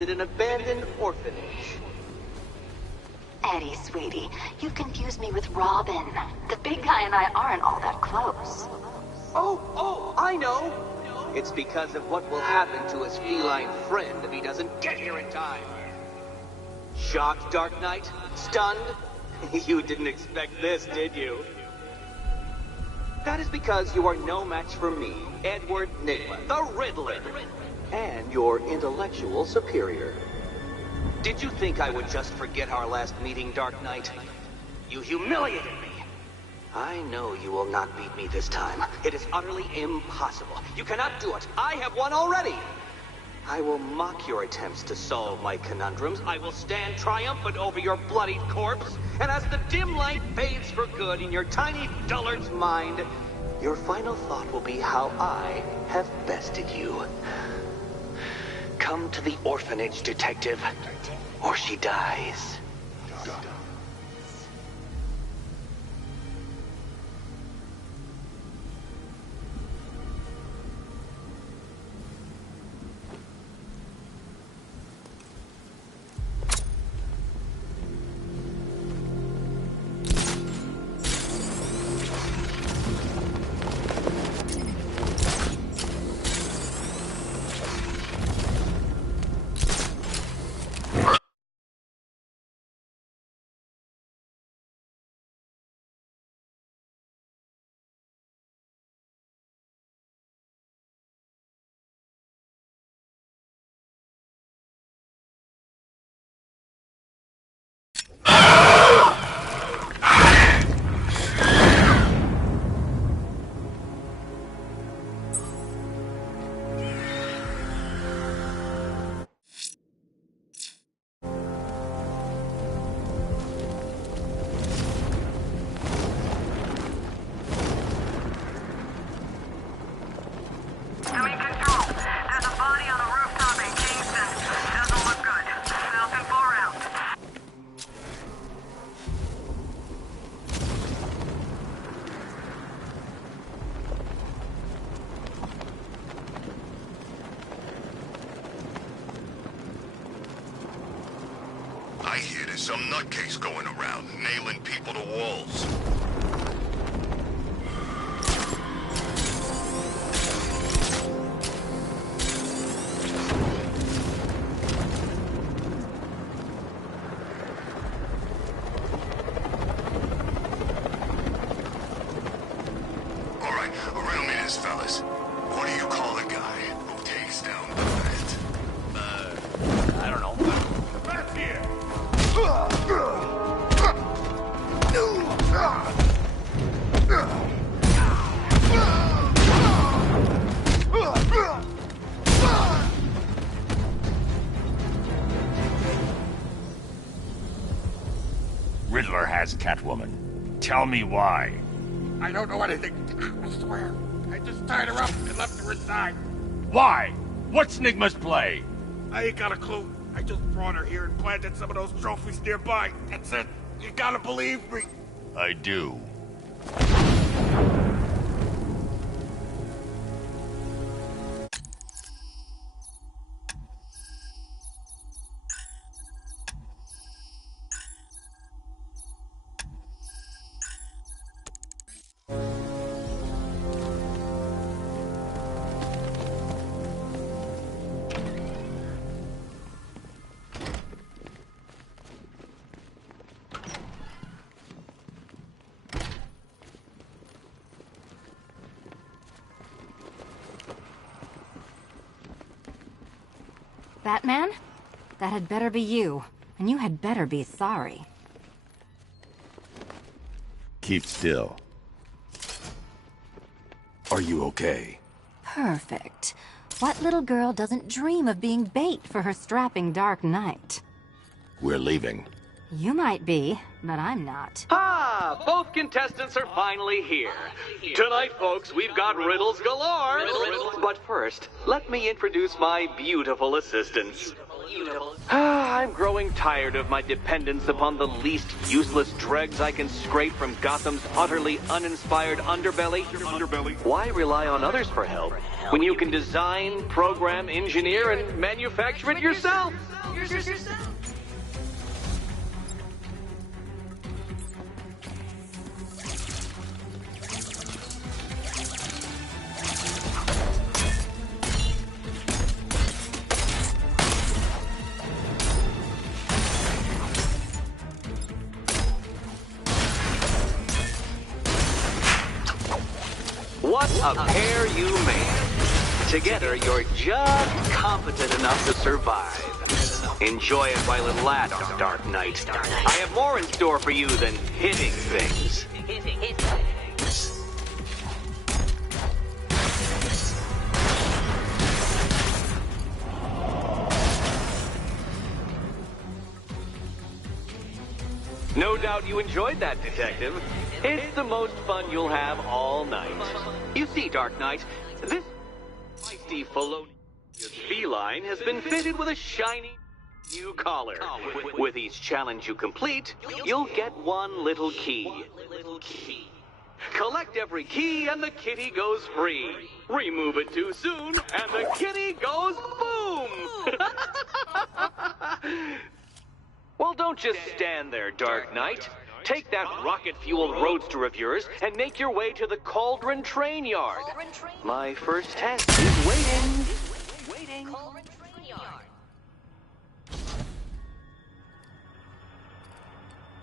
an abandoned orphanage. Eddie, sweetie, you confused me with Robin. The big guy and I aren't all that close. Oh, I know! It's because of what will happen to his feline friend if he doesn't get here in time. Shocked, Dark Knight? Stunned? You didn't expect this, did you? That is because you are no match for me, Edward Nygma, the Riddler, and your intellectual superior. Did you think I would just forget our last meeting, Dark Knight? You humiliated me. I know you will not beat me this time. It is utterly impossible. You cannot do it. I have won already. I will mock your attempts to solve my conundrums. I will stand triumphant over your bloodied corpse. And as the dim light fades for good in your tiny dullard's mind, your final thought will be how I have bested you. Come to the orphanage, detective, or she dies. I hear there's some nutcase going around, nailing people to walls. All right, riddle me this, fellas. What do you call a guy who takes down the Bat? I don't know. Back here! Riddler has Catwoman. Tell me why. I don't know anything. I swear. I just tied her up and left her inside. Why? What's Nygma's play? I ain't got a clue. I just brought her here and planted some of those trophies nearby. That's it. You gotta believe me. I do. Batman? That had better be you. And you had better be sorry. Keep still. Are you okay? Perfect. What little girl doesn't dream of being bait for her strapping Dark Knight? We're leaving. You might be, but I'm not. Ah, both contestants are finally here. Tonight, folks, we've got riddles galore. But first, let me introduce my beautiful assistants. I'm growing tired of my dependence upon the least useless dregs I can scrape from Gotham's utterly uninspired underbelly. Why rely on others for help when you can design, program, engineer, and manufacture it yourself? What a pair you made. Together, you're just competent enough to survive. Enjoy it while it lasts, Dark Knight. I have more in store for you than hitting things. No doubt you enjoyed that, Detective. It's the most fun you'll have all night. You see, Dark Knight, this feisty felonious feline has been fitted with a shiny new collar. With each challenge you complete, you'll get one little key. Collect every key and the kitty goes free. Remove it too soon and the kitty goes boom! Well, don't just stand there, Dark Knight. Take that rocket-fueled roadster of yours and make your way to the Cauldron Train Yard. My first test is waiting.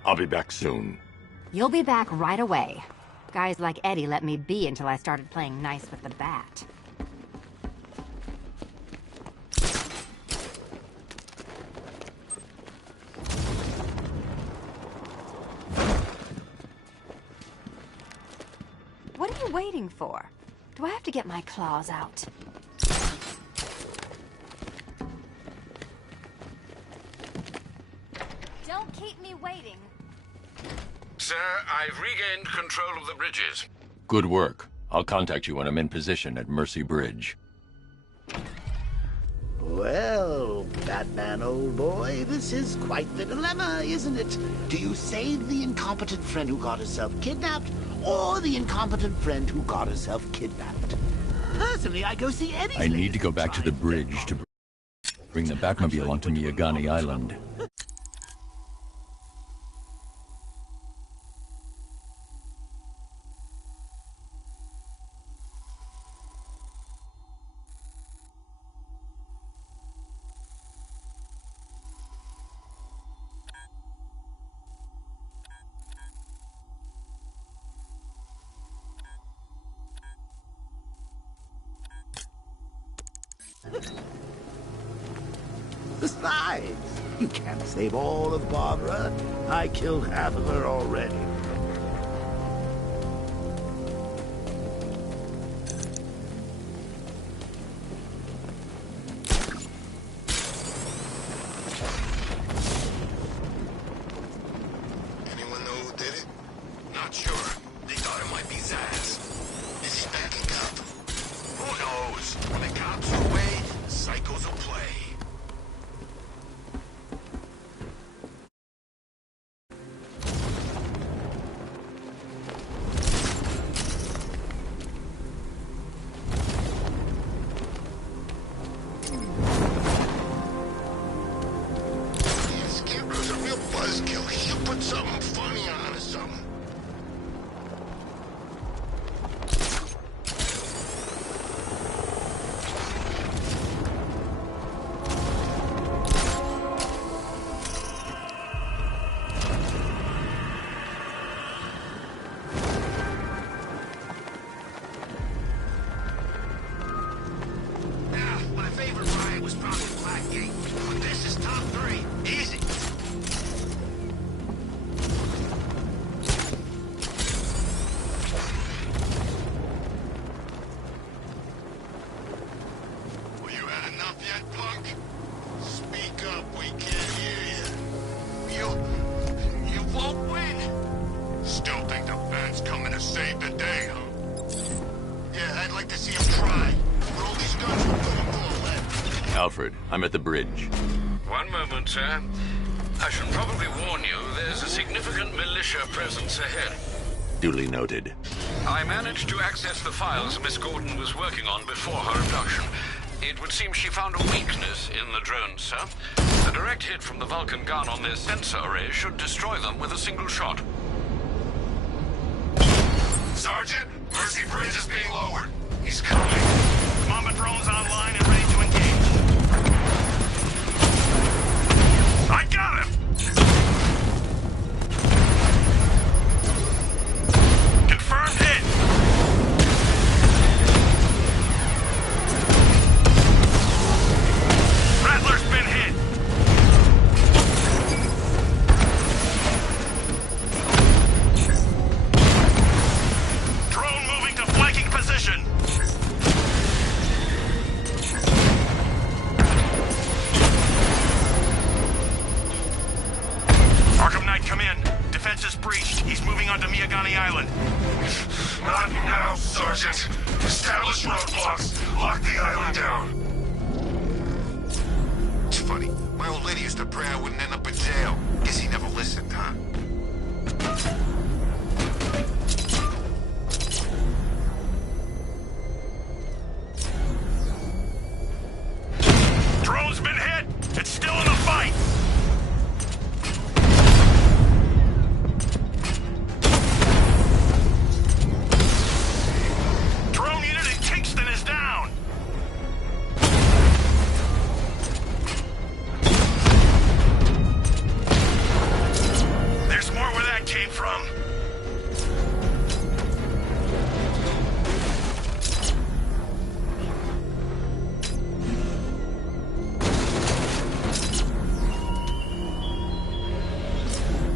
I'll be back soon. You'll be back right away. Guys like Eddie let me be until I started playing nice with the bat. What are you waiting for? Do I have to get my claws out? Don't keep me waiting. Sir, I've regained control of the bridges. Good work. I'll contact you when I'm in position at Mercy Bridge. Well, Batman, old boy, this is quite the dilemma, isn't it? Do you save the incompetent friend who got herself kidnapped, or the incompetent friend who got herself kidnapped? Personally, I go see Eddie. I need to go back to the bridge to bring the Batmobile onto Miyagani Island. Besides, you can't save all of Barbara. I killed half of her already. Anyone know who did it? Not sure. They thought it might be Zaz. Is he backing up? Who knows? When the cops are away, the psychos will play. Scarecrow's a real buzzkill. He'll put something funny on or something. My favorite ride was probably Blackgate, but this is top 3. Easy. Well, you had enough yet, punk? Speak up, we can't hear you. You won't win. Still think the Bat's coming to save the day, huh? Yeah, I'd like to see him try. Roll these guns will put him to a lead. Alfred, I'm at the bridge. One moment, sir. I should probably warn you, there's a significant militia presence ahead. Duly noted. I managed to access the files Miss Gordon was working on before her abduction. It would seem she found a weakness in the drones, sir. A direct hit from the Vulcan gun on their sensor array should destroy them with a single shot. Sergeant, Mercy Bridge is being lowered. He's coming. Command drones online and ready to engage. I got him! Confirmed hit! Rattler's been hit! Drone moving to flanking position! Arkham Knight, come in. Defense is breached. He's moving onto Miyagani Island. Not now, Sergeant. Establish roadblocks. Lock the island down. It's funny. My old lady used to pray I wouldn't end up in jail. Guess he never listened, huh? Drone's been hit! It's still in a fight! Drone unit in Kingston is down! There's more where that came from.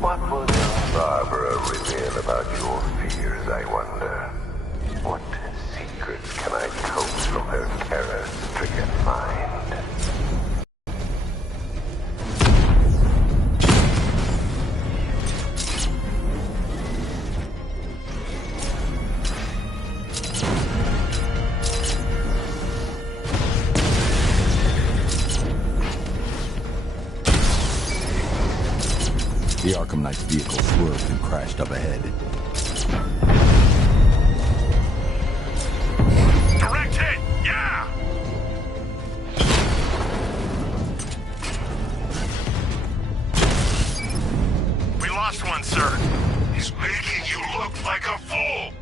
What will young Barbara reveal about your fears, I wonder? What secrets can I coax from her terror-stricken mind? The Arkham Knight's vehicle swerved and crashed up ahead. Direct hit! Yeah! We lost one, sir. He's making you look like a fool!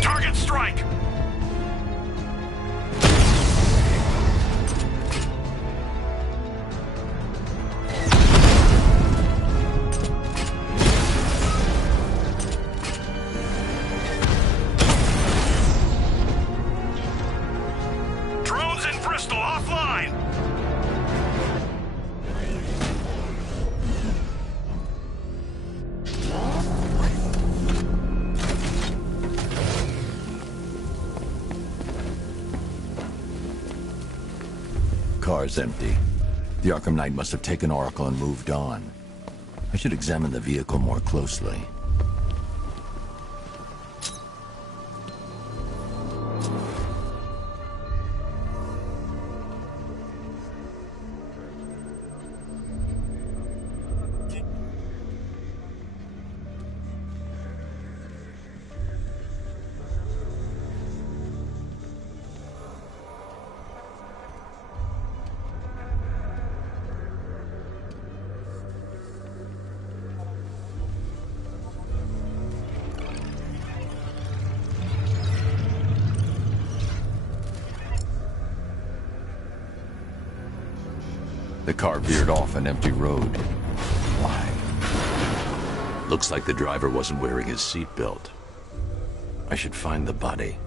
Target strike! Drones in Bristol offline! Car's empty. The Arkham Knight must have taken Oracle and moved on. I should examine the vehicle more closely. The car veered off an empty road. Why? Looks like the driver wasn't wearing his seatbelt. I should find the body.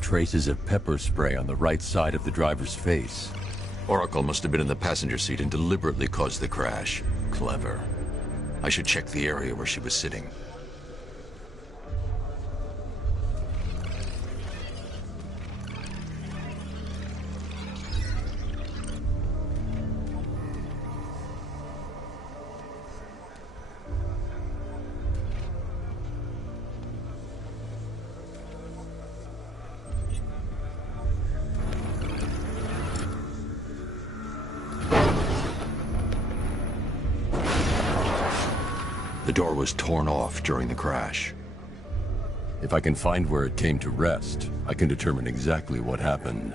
Traces of pepper spray on the right side of the driver's face. Oracle must have been in the passenger seat and deliberately caused the crash. Clever. I should check the area where she was sitting. door was torn off during the crash. If I can find where it came to rest, I can determine exactly what happened.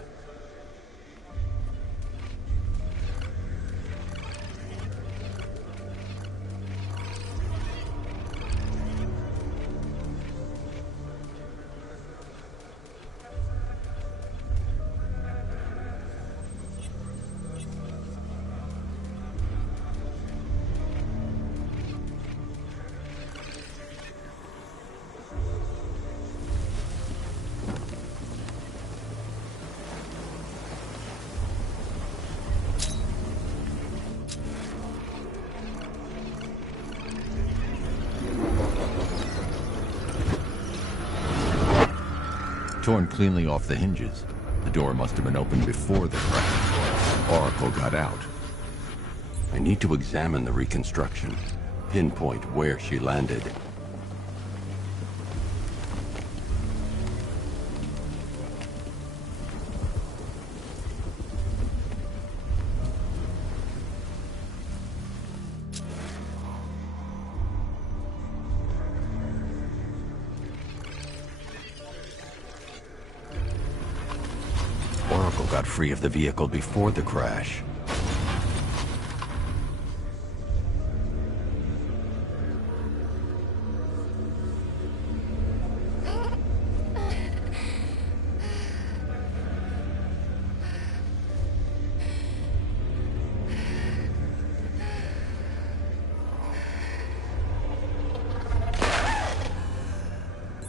Torn cleanly off the hinges. The door must have been opened before the crash. Oracle got out. I need to examine the reconstruction, pinpoint where she landed. Oracle got free of the vehicle before the crash.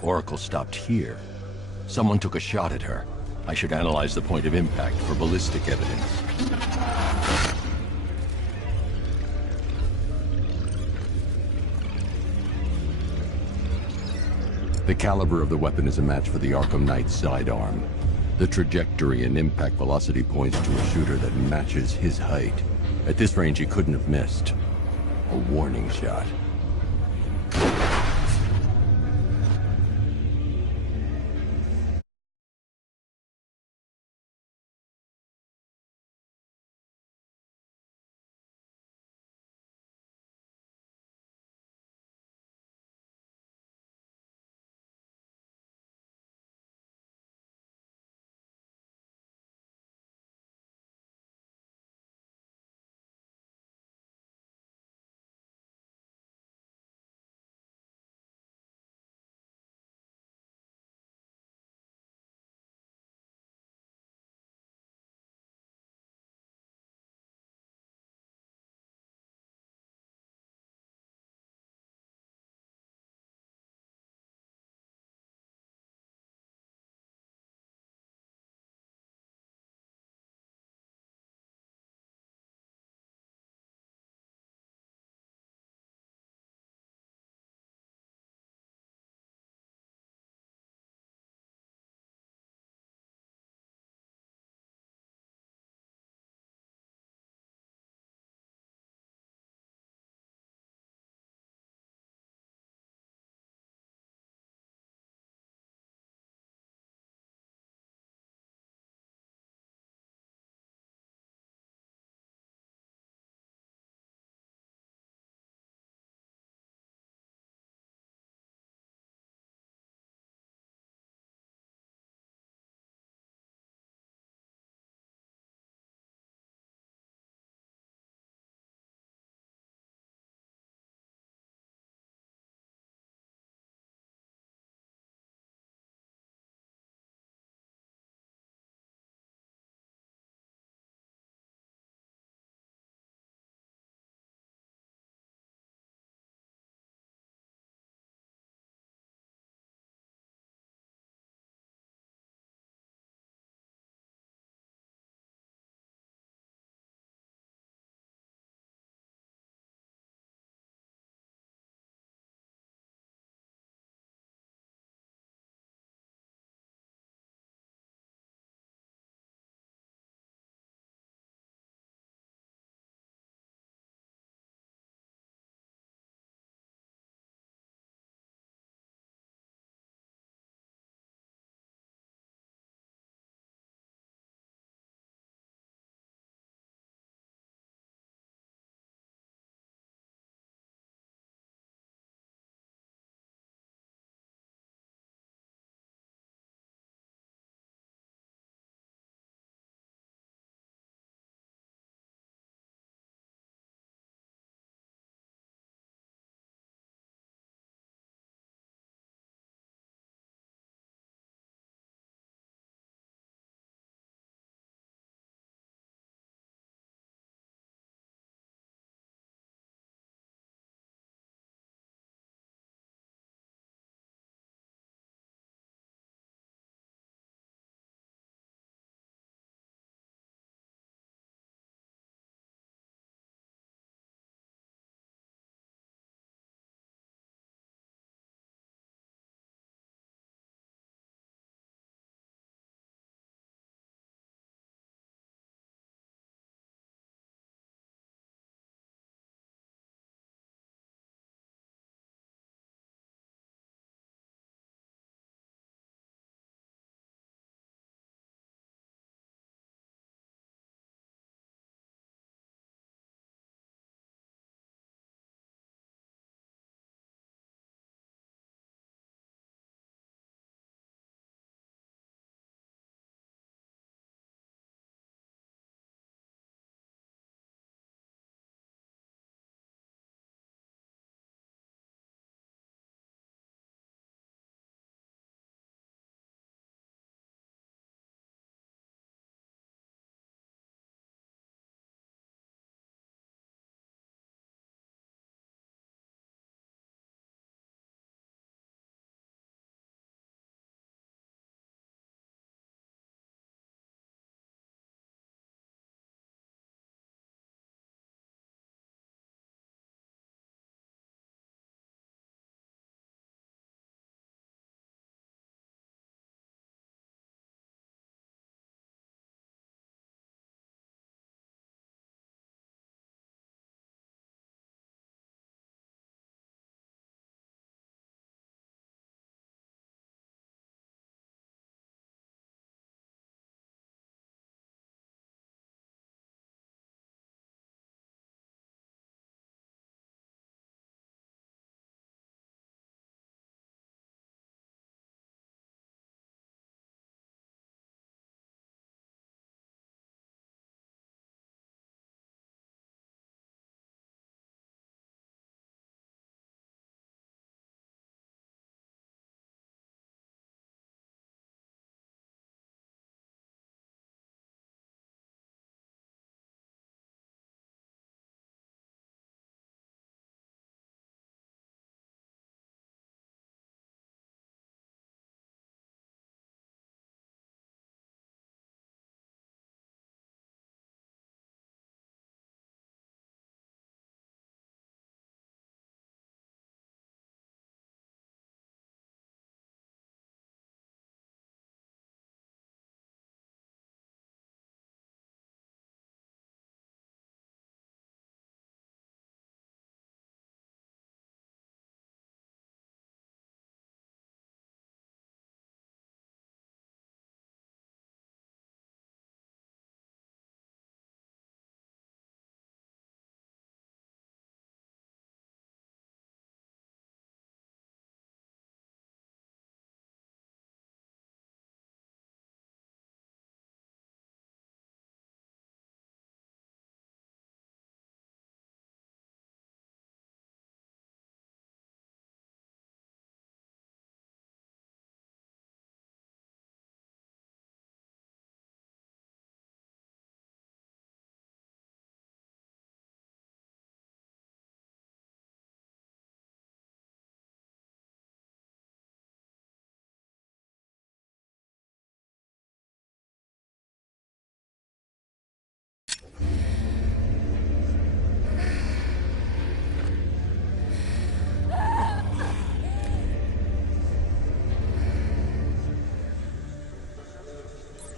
Oracle stopped here. Someone took a shot at her. I should analyze the point of impact for ballistic evidence. The caliber of the weapon is a match for the Arkham Knight's sidearm. The trajectory and impact velocity points to a shooter that matches his height. At this range, he couldn't have missed. A warning shot.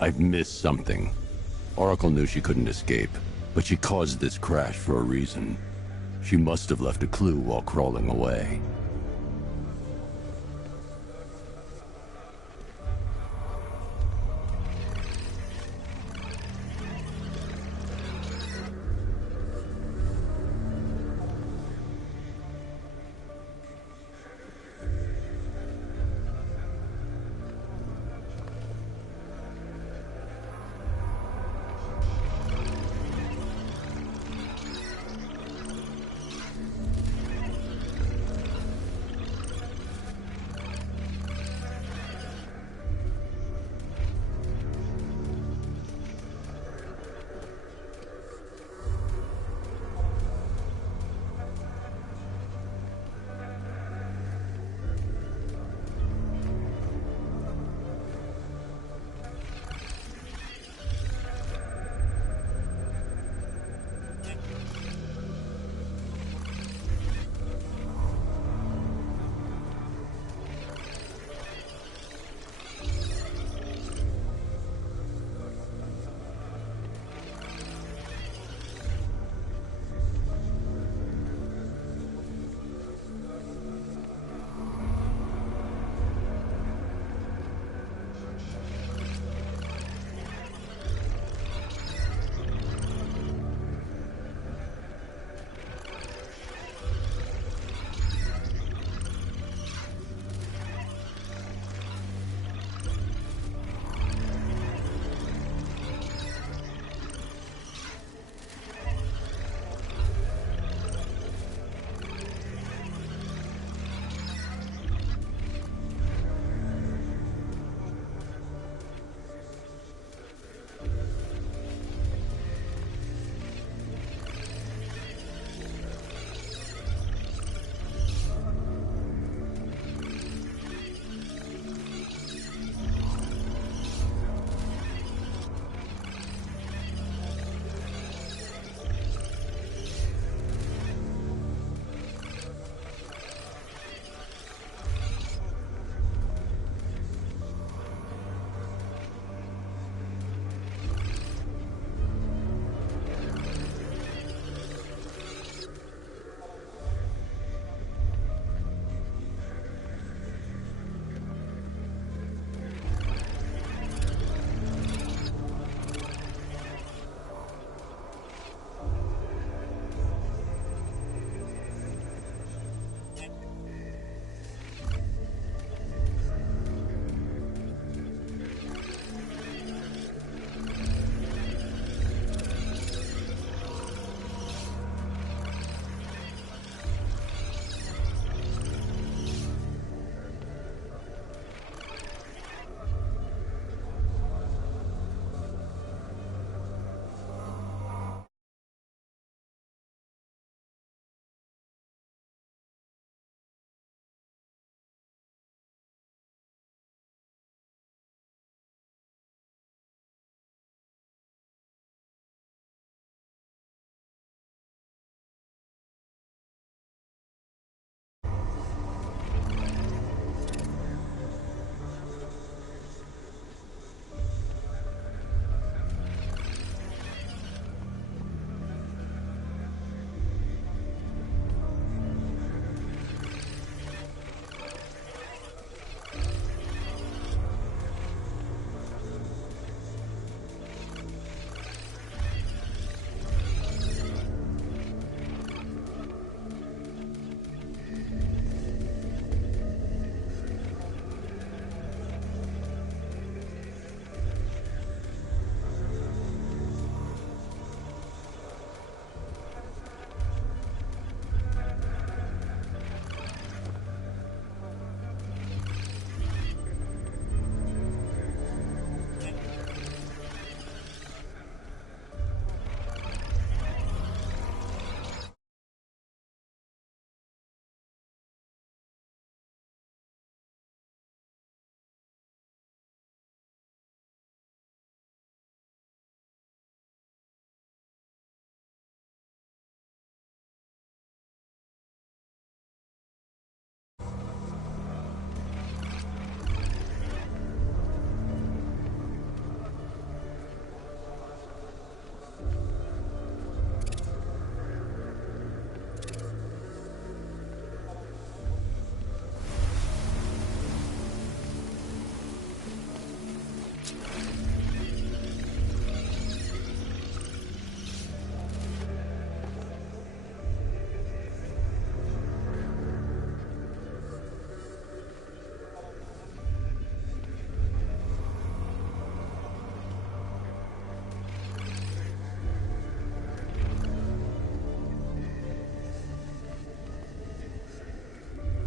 I've missed something. Oracle knew she couldn't escape, but she caused this crash for a reason. She must have left a clue while crawling away.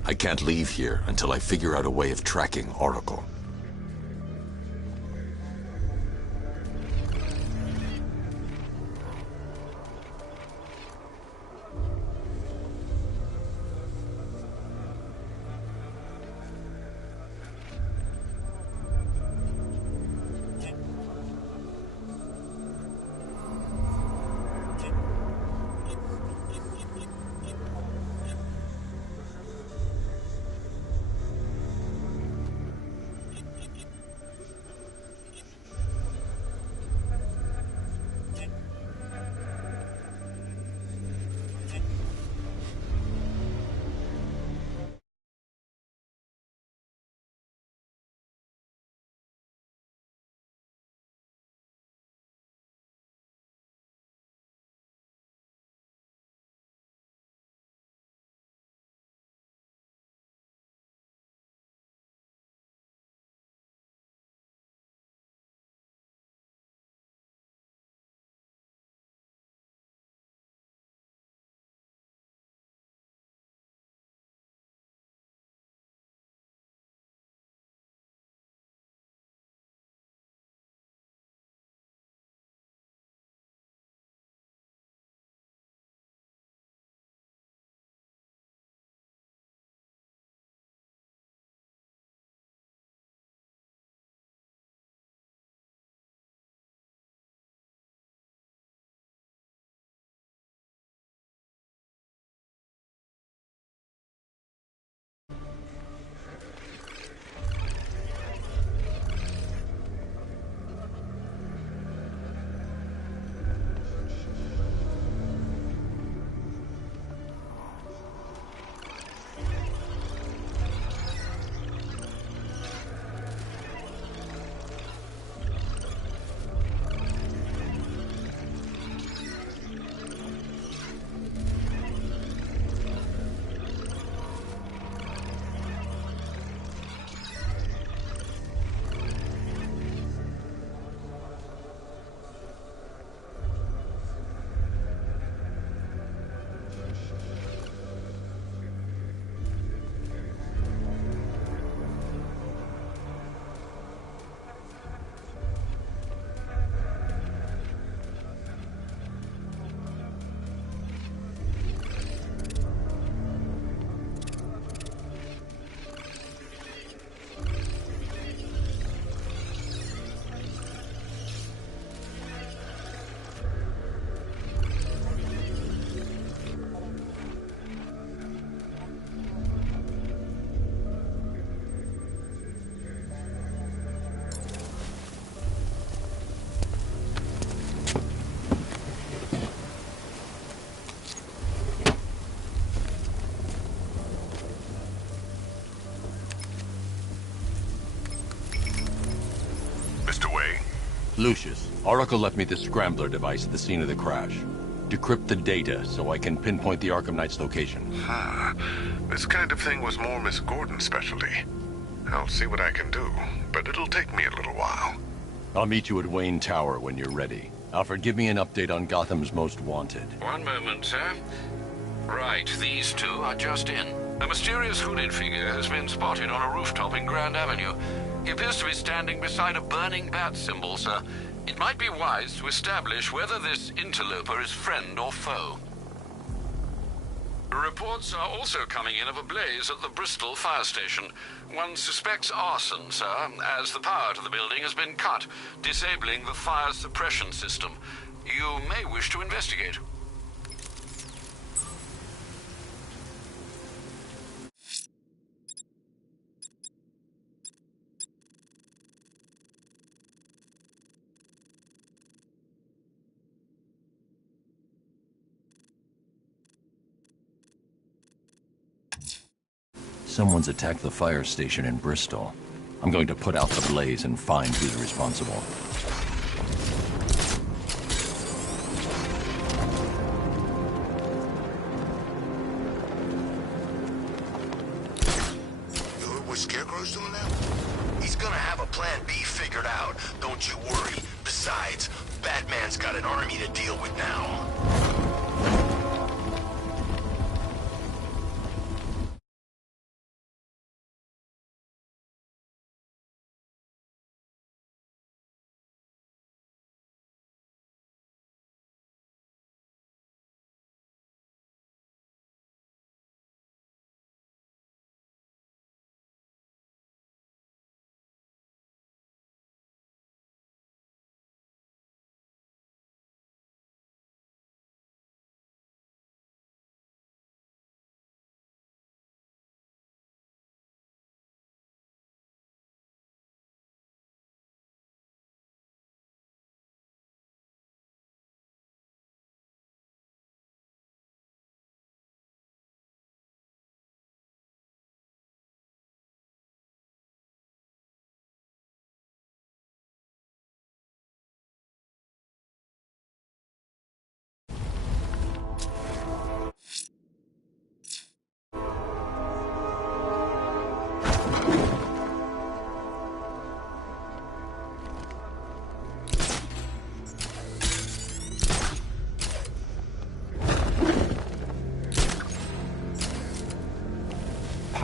I can't leave here until I figure out a way of tracking Oracle. Lucius, Oracle left me the scrambler device at the scene of the crash. Decrypt the data so I can pinpoint the Arkham Knight's location. This kind of thing was more Miss Gordon's specialty. I'll see what I can do, but it'll take me a little while. I'll meet you at Wayne Tower when you're ready. Alfred, give me an update on Gotham's Most Wanted. One moment, sir. Right, these two are just in. A mysterious hooded figure has been spotted on a rooftop in Grand Avenue. He appears to be standing beside a burning bat symbol, sir. It might be wise to establish whether this interloper is friend or foe. Reports are also coming in of a blaze at the Bristol fire station. One suspects arson, sir, as the power to the building has been cut, disabling the fire suppression system. You may wish to investigate. Someone's attacked the fire station in Bristol. I'm going to put out the blaze and find who's responsible. You heard what Scarecrow's doing now? He's gonna have a plan B figured out. Don't you worry. Besides, Batman's got an army to deal with now.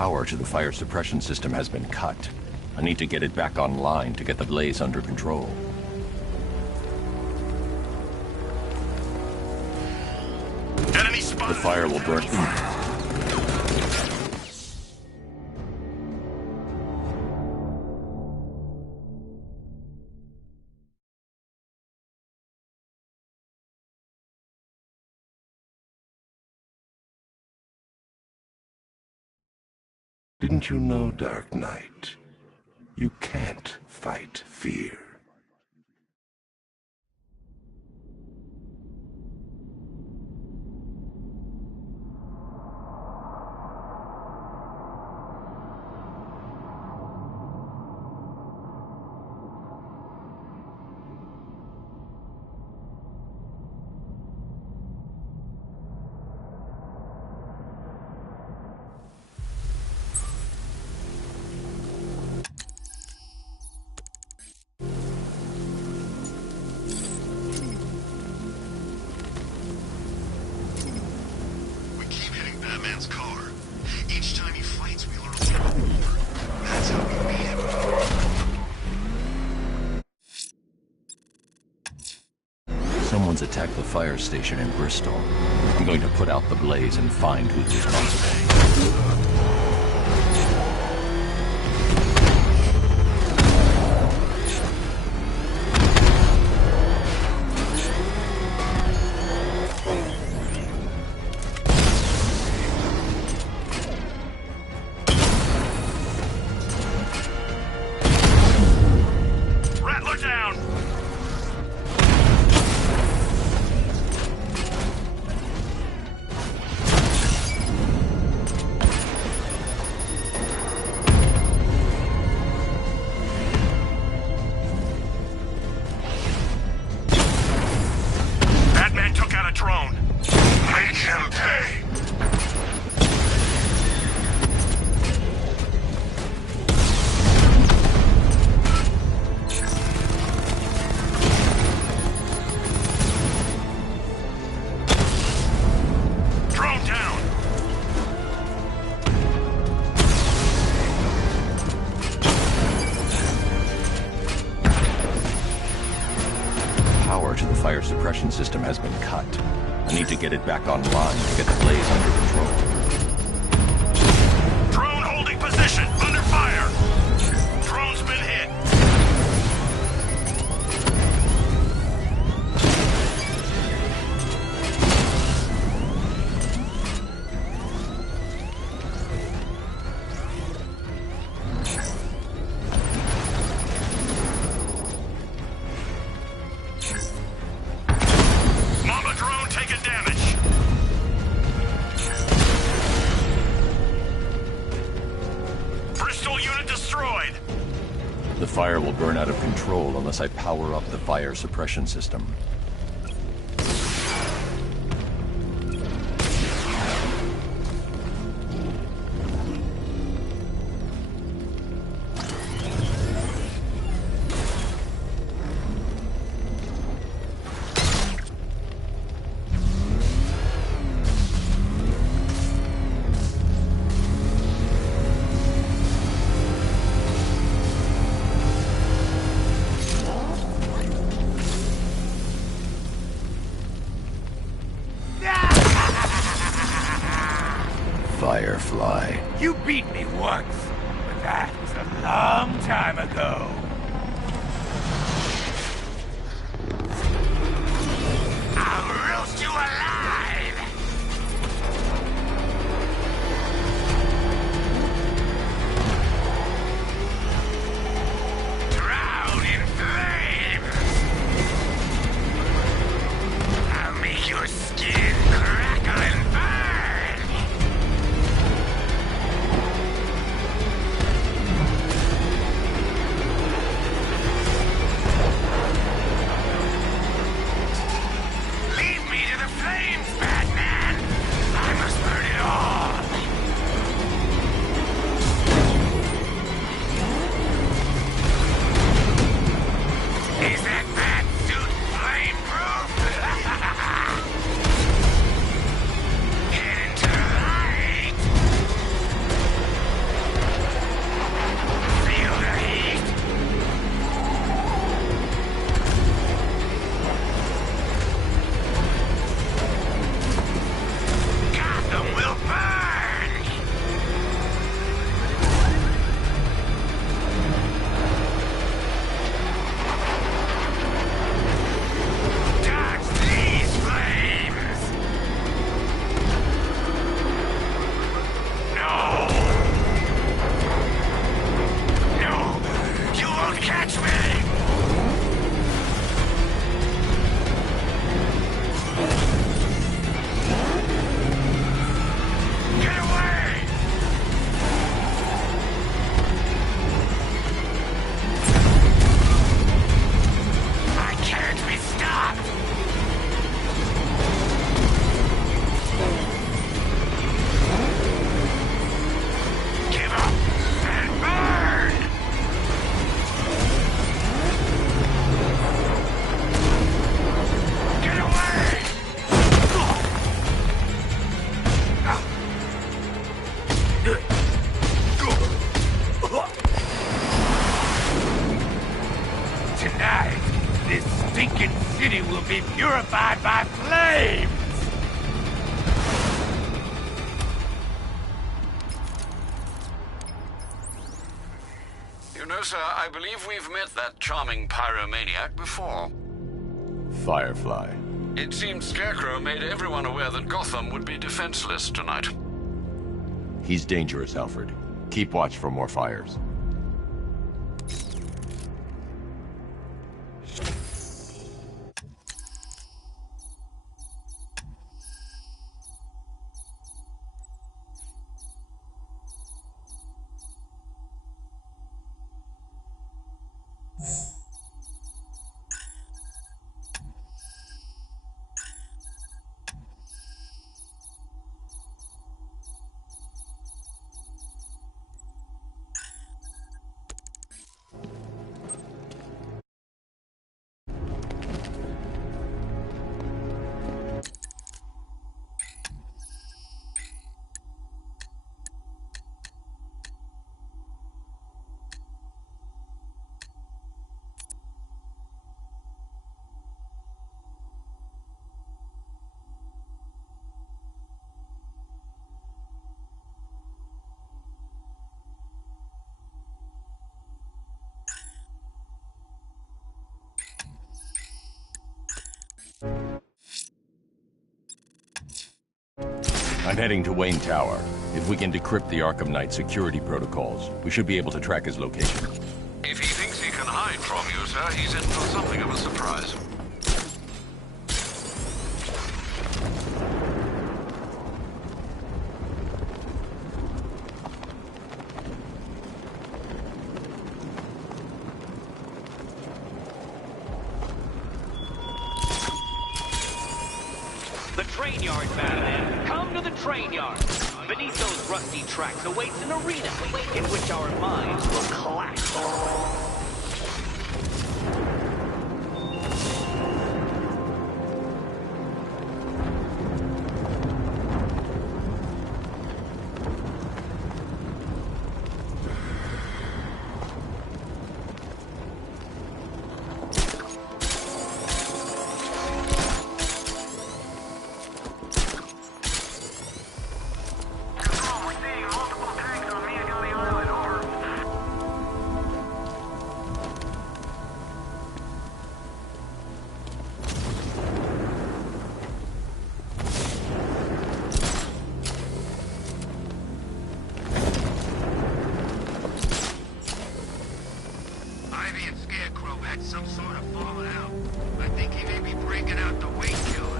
Power to the fire suppression system has been cut. I need to get it back online to get the blaze under control. Enemy spotted. The fire will burn. Didn't you know, Dark Knight? You can't fight fear. We keep hitting Batman's car. Each time he fights, we learn a little more. That's how we beat him. Someone's attacked the fire station in Bristol. I'm going to put out the blaze and find who's responsible. Rattler down! Batman took out a drone. Make him pay. Drone down. Power to the fire suppression system has been cut. I need to get it back online to get the blaze under control. Drone holding position. Under fire. Drone's been hit. Mama drone taking damage. Bristol unit destroyed. The fire will burn out of control unless I power up the fire suppression system. Firefly. You beat me once, but that was a long time ago. I'll roast you alive! Drown in flames! I'll make your skin crackle and burn! stinking city will be purified by flames! You know, sir, I believe we've met that charming pyromaniac before. Firefly. It seems Scarecrow made everyone aware that Gotham would be defenseless tonight. He's dangerous, Alfred. Keep watch for more fires. I'm heading to Wayne Tower. If we can decrypt the Arkham Knight security protocols, we should be able to track his location. If he thinks he can hide from you, sir, he's in for something of a surprise. The train yard, Batman. Come to the train yard. Beneath those rusty tracks awaits an arena in which our minds will clash. Some sort of falling out. I think he may be breaking out the weight killer.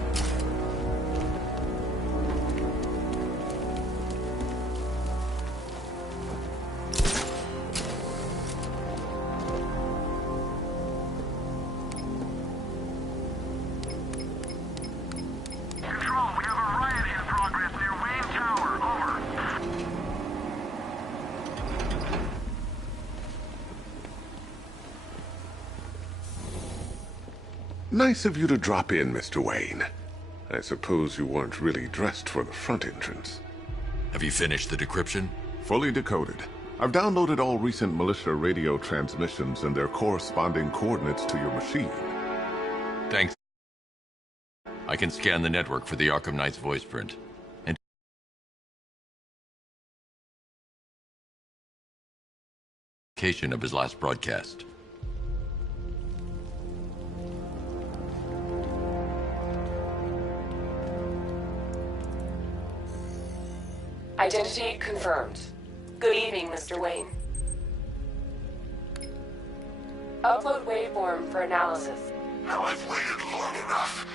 Control, we have a riot in progress near Wayne Tower. Over. Nice of you to drop in, Mr. Wayne. I suppose you weren't really dressed for the front entrance. Have you finished the decryption? Fully decoded. I've downloaded all recent militia radio transmissions and their corresponding coordinates to your machine. Thanks. I can scan the network for the Arkham Knight's voice print. And location of his last broadcast. Identity confirmed. Good evening, Mr. Wayne. Upload waveform for analysis. Now I've waited long enough.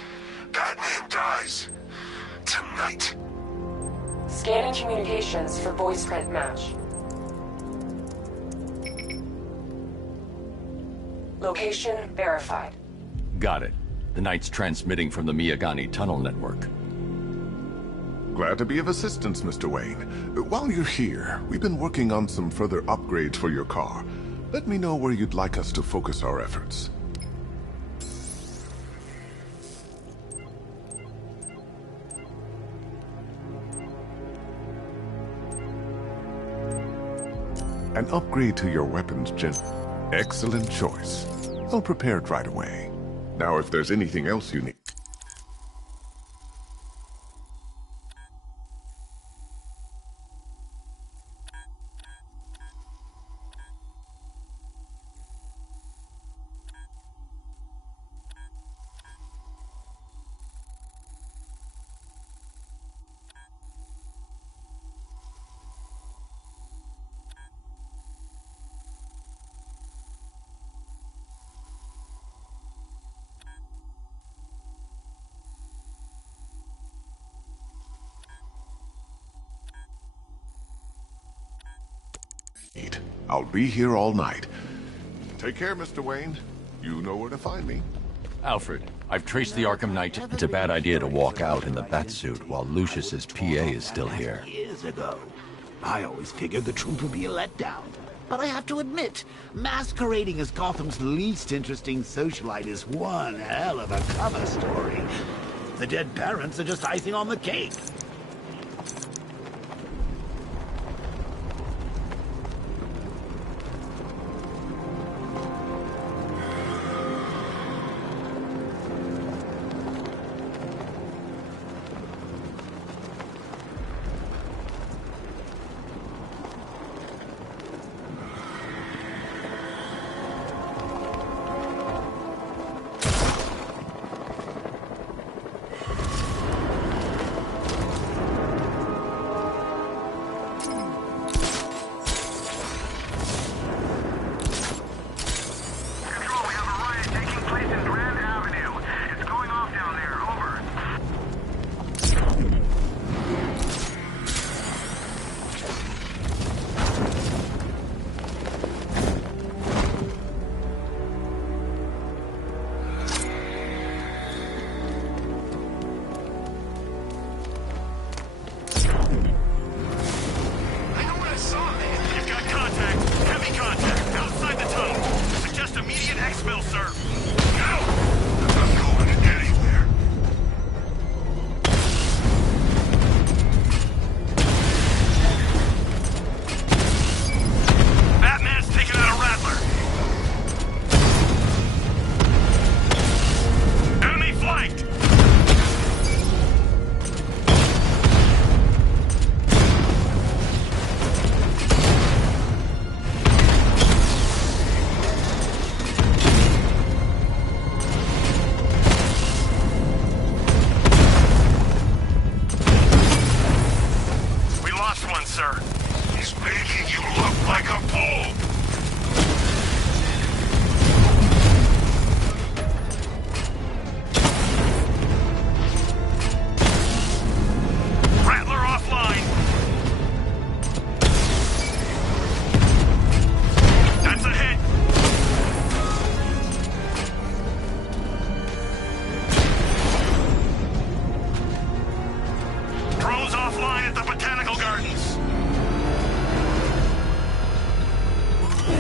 Batman dies. Tonight. Scanning communications for voice print match. Location verified. Got it. The Knight's transmitting from the Miyagani tunnel network. Glad to be of assistance, Mr. Wayne. While you're here, we've been working on some further upgrades for your car. Let me know where you'd like us to focus our efforts. An upgrade to your weapons gen... Excellent choice. I'll prepare it right away. Now, if there's anything else you need... I'll be here all night. Take care, Mr. Wayne. You know where to find me. Alfred, I've traced the Arkham Knight. It's a bad idea to walk out in the Batsuit while Lucius's PA is still here. Years ago, I always figured the truth would be a letdown. But I have to admit, masquerading as Gotham's least interesting socialite is one hell of a cover story. The dead parents are just icing on the cake.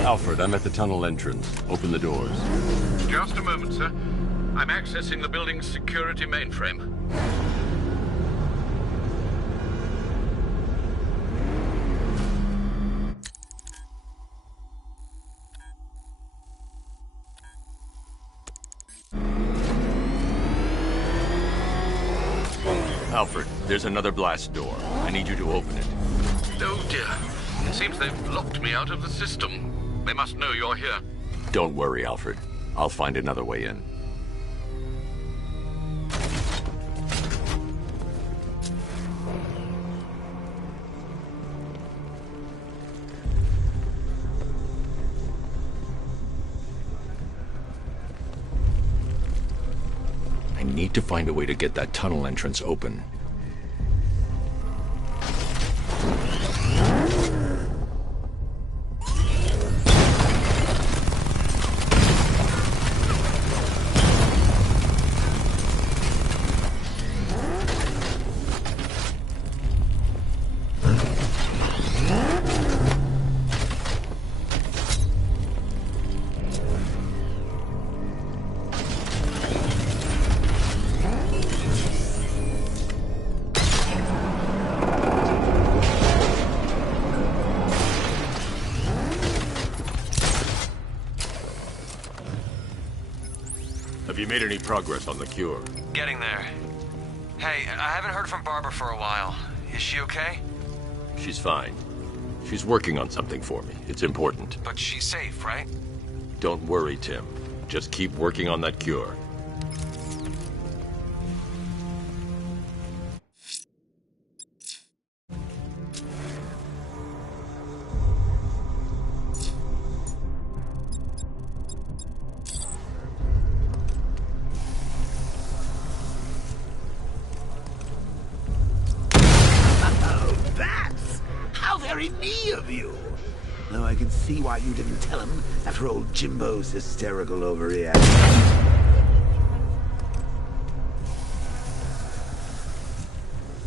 Alfred, I'm at the tunnel entrance. Open the doors. Just a moment, sir. I'm accessing the building's security mainframe. Alfred, there's another blast door. I need you to open it. Oh dear. It seems they've locked me out of the system. They must know you're here. Don't worry, Alfred. I'll find another way in. I need to find a way to get that tunnel entrance open. Have you made any progress on the cure? Getting there. Hey, I haven't heard from Barbara for a while. Is she okay? She's fine. She's working on something for me. It's important. But she's safe, right? Don't worry, Tim. Just keep working on that cure. Very me of you. Though I can see why you didn't tell him after old Jimbo's hysterical overreaction.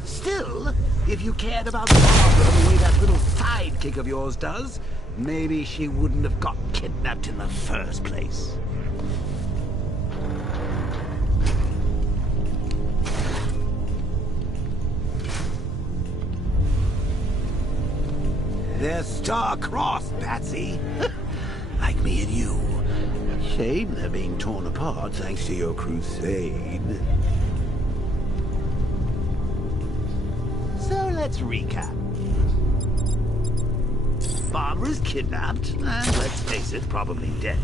Still, if you cared about Barbara the way that little sidekick of yours does, maybe she wouldn't have got kidnapped in the first place. They're star-crossed, Patsy. Like me and you. Shame they're being torn apart thanks to your crusade. So let's recap. Barbara's kidnapped, and let's face it, probably dead.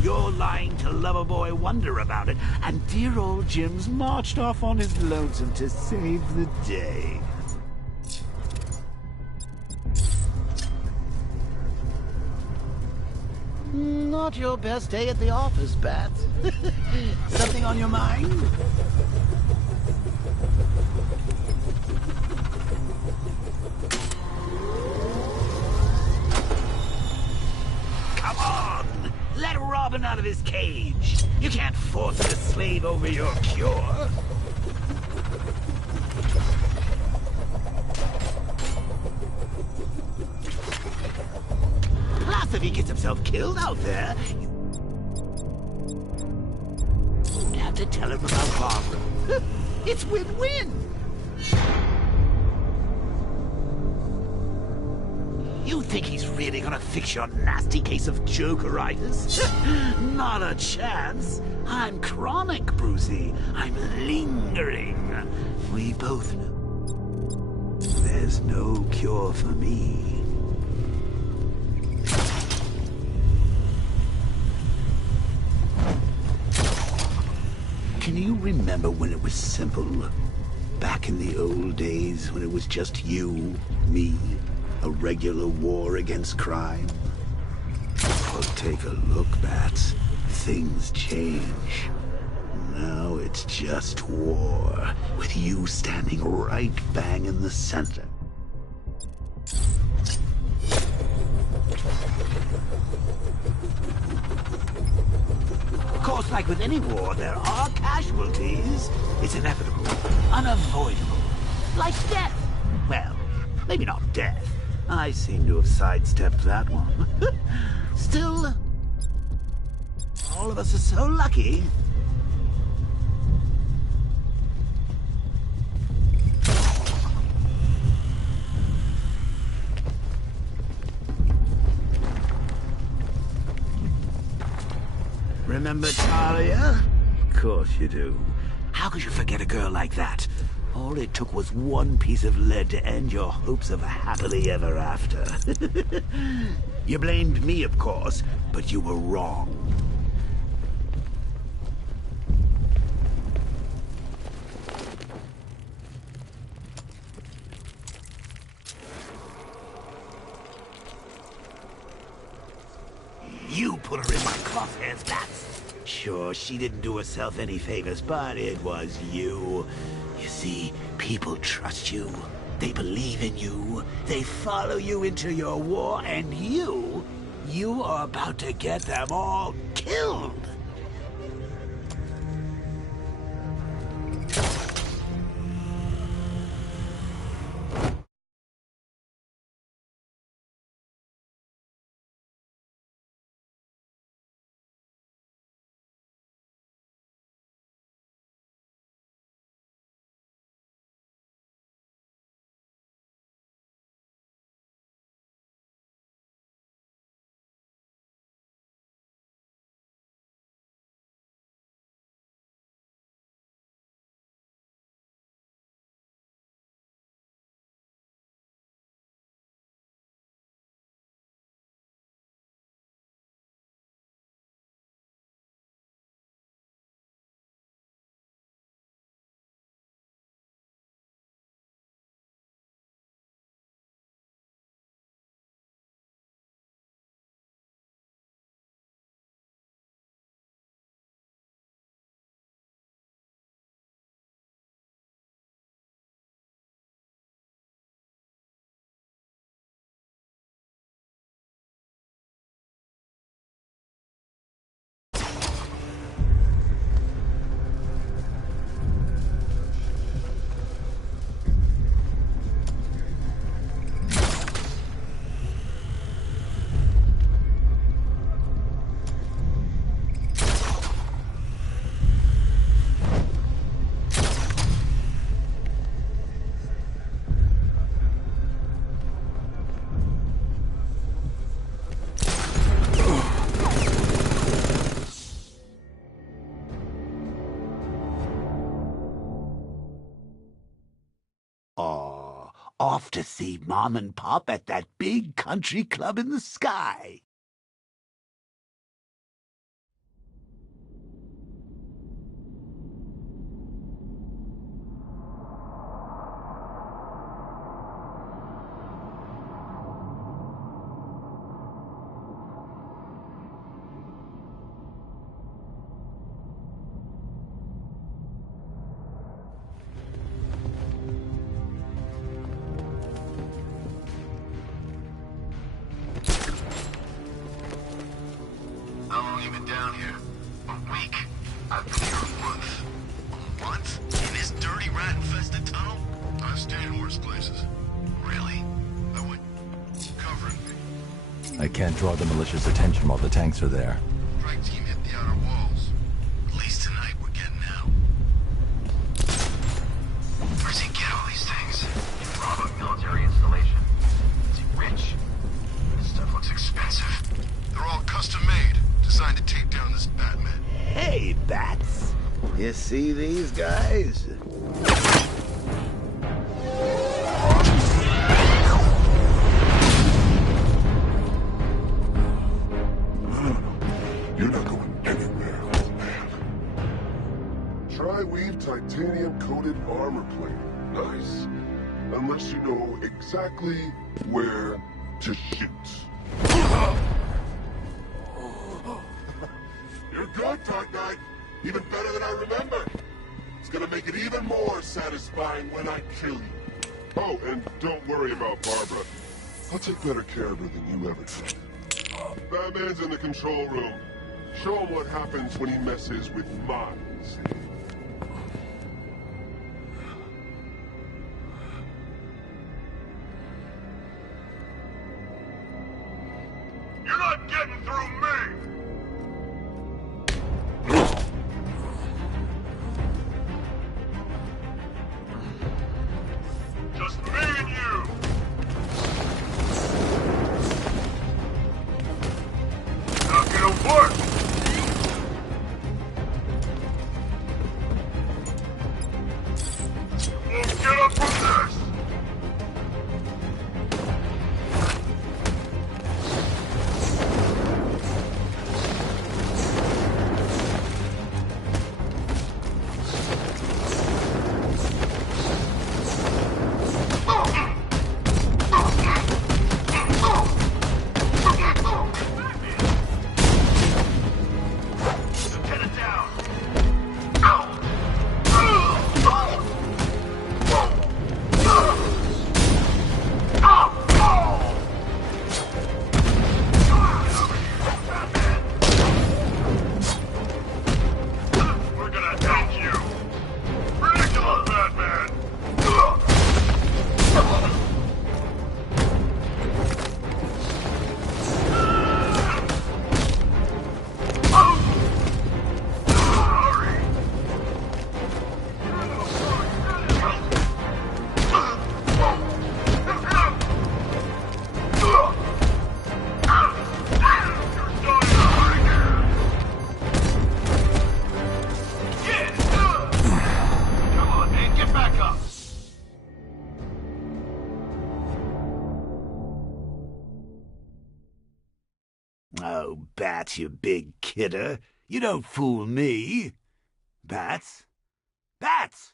You're lying to Loverboy Wonder about it, and dear old Jim's marched off on his lonesome to save the day. Not your best day at the office, Bats. Something on your mind? Come on! Let Robin out of his cage. You can't force him to slave over your cure. Plus, if he gets himself killed out there, you won't have to tell him about Barbara. It's win-win. You think he's really gonna fix your nasty case of jokeritis? Not a chance. I'm chronic, Brucey. I'm lingering. We both know there's no cure for me. Can you remember when it was simple? Back in the old days when it was just you, me, a regular war against crime? Well, take a look, Bats. Things change. Now it's just war, with you standing right bang in the center. Of course, like with any war, there are casualties. It's inevitable, unavoidable. Like death. Well, maybe not death. I seem to have sidestepped that one. Still, all of us are so lucky. Remember Talia? Of course you do. How could you forget a girl like that? All it took was one piece of lead to end your hopes of a happily ever after. You blamed me, of course, but you were wrong. You put her in my crosshairs, Bats. Sure, she didn't do herself any favors, but it was you. You see, people trust you. They believe in you. They follow you into your war, and you are about to get them all killed. off to see Mom and Pop at that big country club in the sky. How long you been down here? A week. I've been here a month. A month? In this dirty rat-infested tunnel? I've stayed in worse places. Really? I would... Cover me. I can't draw the malicious attention while the tanks are there. Strike team hit the outer walls. At least tonight we're getting out. Where's he get all these things? Bravo military installation. Is he rich? This stuff looks expensive. They're all custom made. Designed to take down this Batman. Hey, Bats. You see these guys? You're not going anywhere, old man. Tri-weave titanium-coated armor plate. Nice. Unless you know exactly where to shoot. You're good, Dark Knight. Even better than I remember. It's gonna make it even more satisfying when I kill you. Oh, and don't worry about Barbara. I'll take better care of her than you ever did. Batman's in the control room. Show him what happens when he messes with minds. You're not getting through me! Just me and you! Not gonna work! Won't get up from this! Oh, Bats, you big kidder. You don't fool me. Bats? Bats!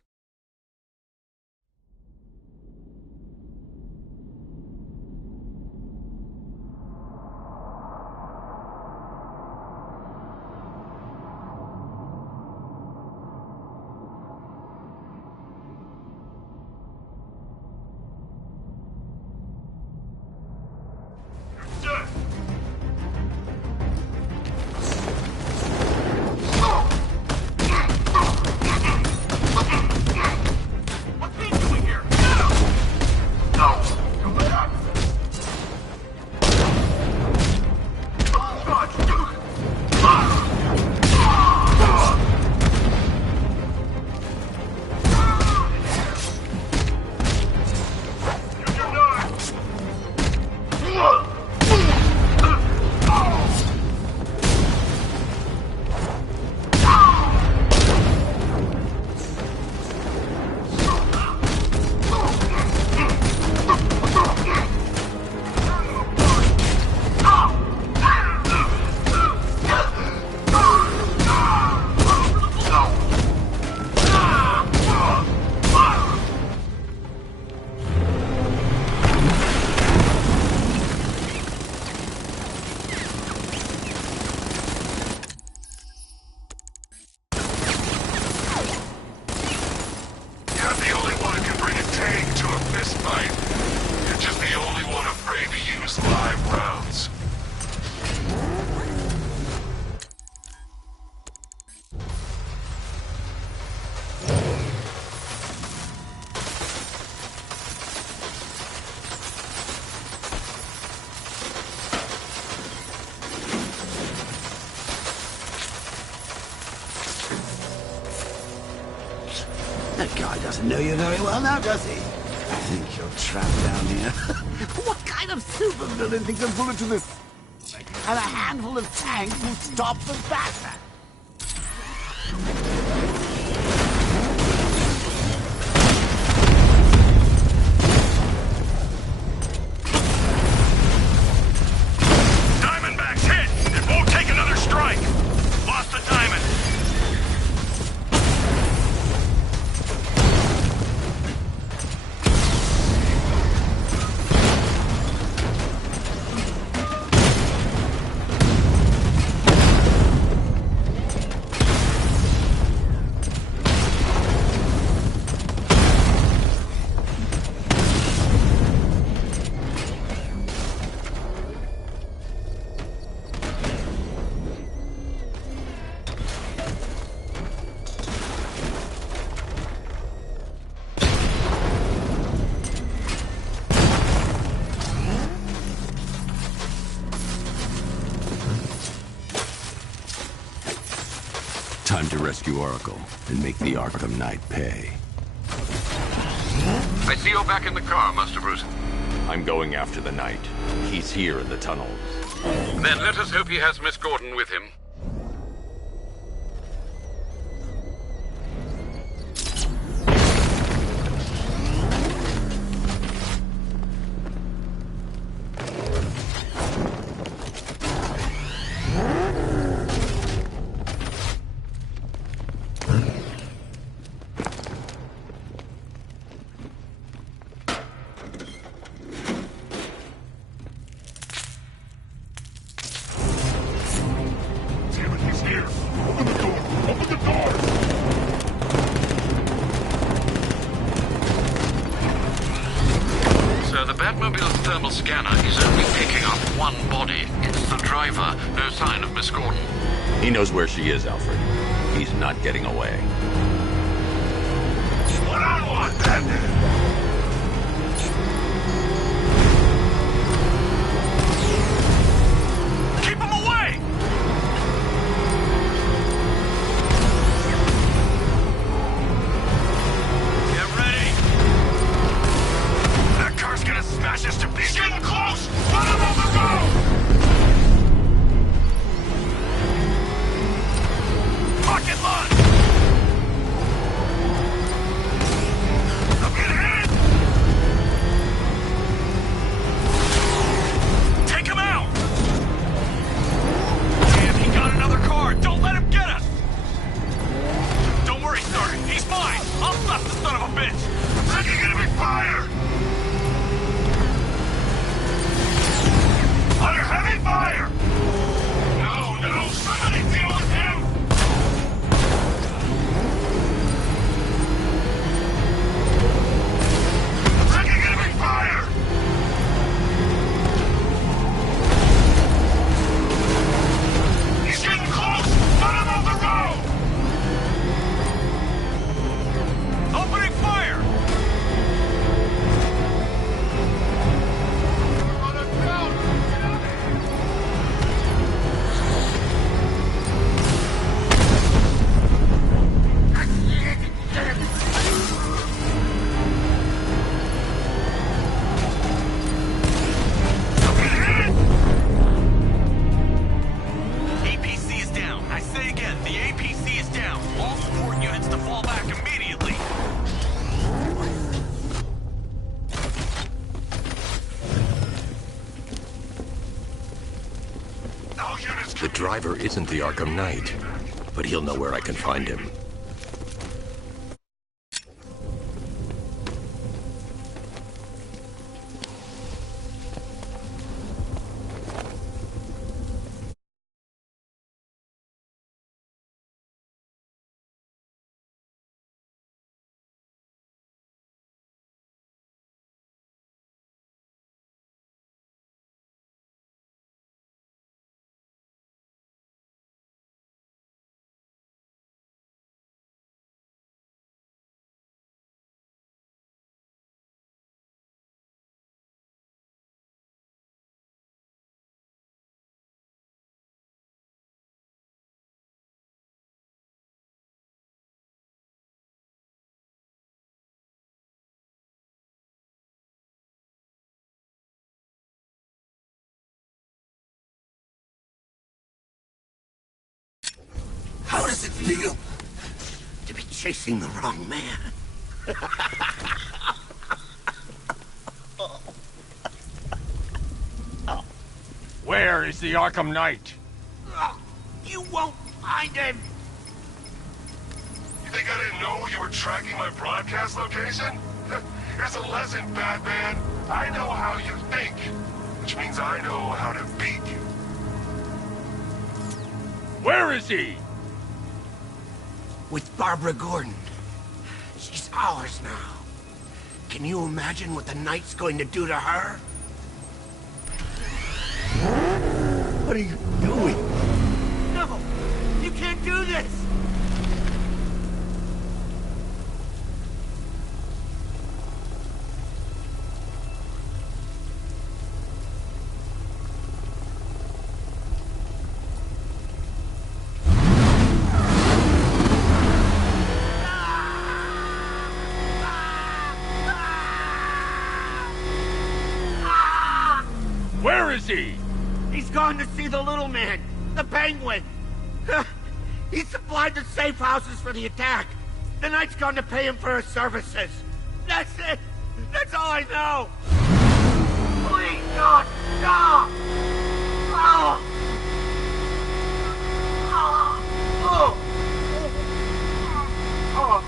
That guy doesn't know you very well now, does he? I think you're trapped down here. What kind of supervillain thinks a bullet to this and a handful of tanks will stop the Batman? Diamondback's hit! It won't take another strike! Lost the diamond! Time to rescue Oracle and make the Arkham Knight pay. I see you're back in the car, Master Bruce. I'm going after the Knight. He's here in the tunnels. Then let us hope he has Miss Gordon with him. Batmobile's thermal scanner is only picking up one body. It's the driver. No sign of Miss Gordon. He knows where she is, Alfred. He's not getting away. One-on-one, then! Keep him away! Get ready! That car's gonna smash us to pieces! He's getting close! Let him on the go! Rocket launch! I'm getting hit! Take him out! Damn, he got another car! Don't let him get us! Don't worry, Sergeant. He's mine! I'll stop the son of a bitch! Taking enemy fire! Under heavy fire! No, somebody deal with him! Taking enemy fire! He's getting close! Let him on the road! Opening fire! On a ground! APC is down. I say again, the APC is down. All support units to fall back immediately. All units. The driver isn't the Arkham Knight, but he'll know where I can find him. feel to be chasing the wrong man? Where is the Arkham Knight? You won't find him! You think I didn't know you were tracking my broadcast location? Here's a lesson, Batman. I know how you think, which means I know how to beat you. Where is he? With Barbara Gordon. She's ours now. Can you imagine what the Knight's going to do to her? What are you doing? No! You can't do this! Where is he? He's gone to see the little man, the Penguin. He supplied the safe houses for the attack. The Knight's gone to pay him for his services. That's it. That's all I know. Please, God, stop! Oh! Oh! Oh! Oh!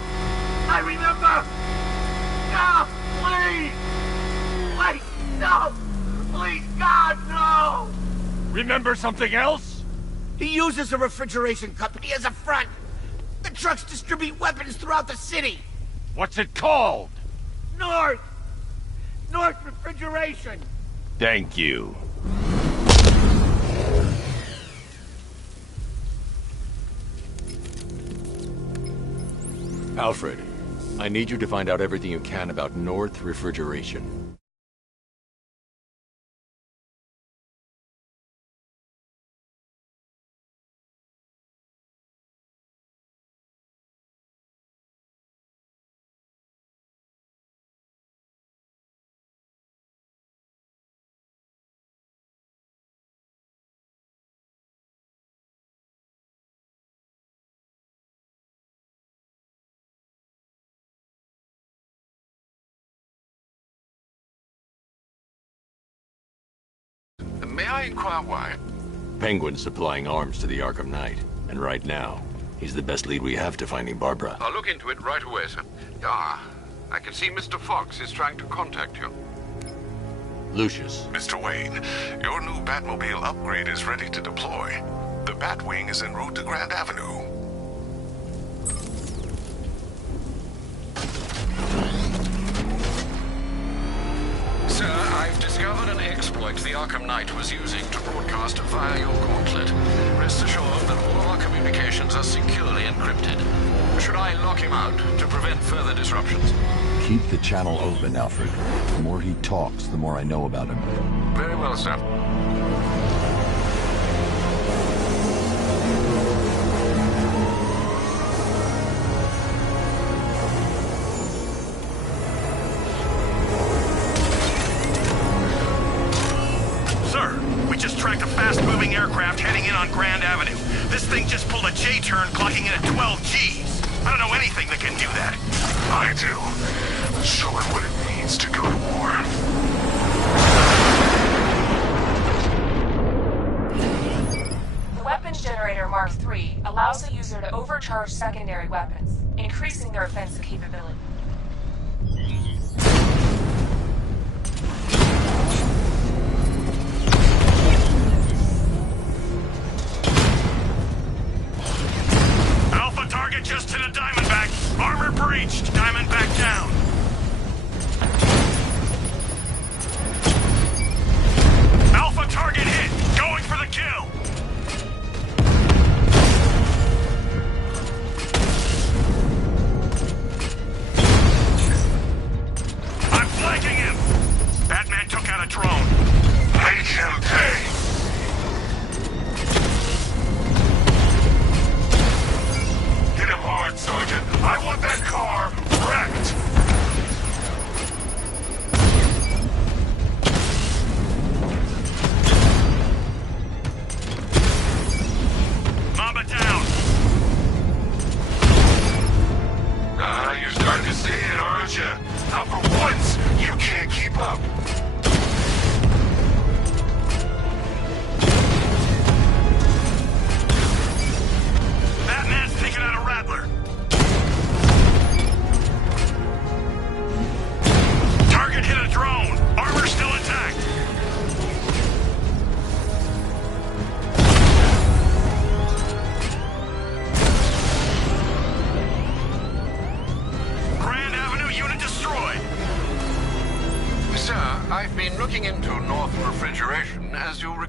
I remember! No! Please! Please, no! Please, God, no! Remember something else? He uses a refrigeration company as a front. The trucks distribute weapons throughout the city. What's it called? North Refrigeration. Thank you. Alfred, I need you to find out everything you can about North Refrigeration. May I inquire why? Penguin's supplying arms to the Arkham Knight, and right now, he's the best lead we have to finding Barbara. I'll look into it right away, sir. Ah, I can see Mr. Fox is trying to contact you. Lucius. Mr. Wayne, your new Batmobile upgrade is ready to deploy. The Batwing is en route to Grand Avenue. Sir, I've discovered an exploit the Arkham Knight was using to broadcast via your gauntlet. Rest assured that all of our communications are securely encrypted. Should I lock him out to prevent further disruptions? Keep the channel open, Alfred. The more he talks, the more I know about him. Very well, sir. Tracked a fast-moving aircraft heading in on Grand Avenue. This thing just pulled a J-turn, clocking in at 12 Gs. I don't know anything that can do that. I do. Show him what it means to go to war. The weapons generator Mark III allows the user to overcharge secondary weapons, increasing their offensive capability. Just hit a Diamondback. Armor breached. Diamondback down. Alpha target hit. Going for the kill.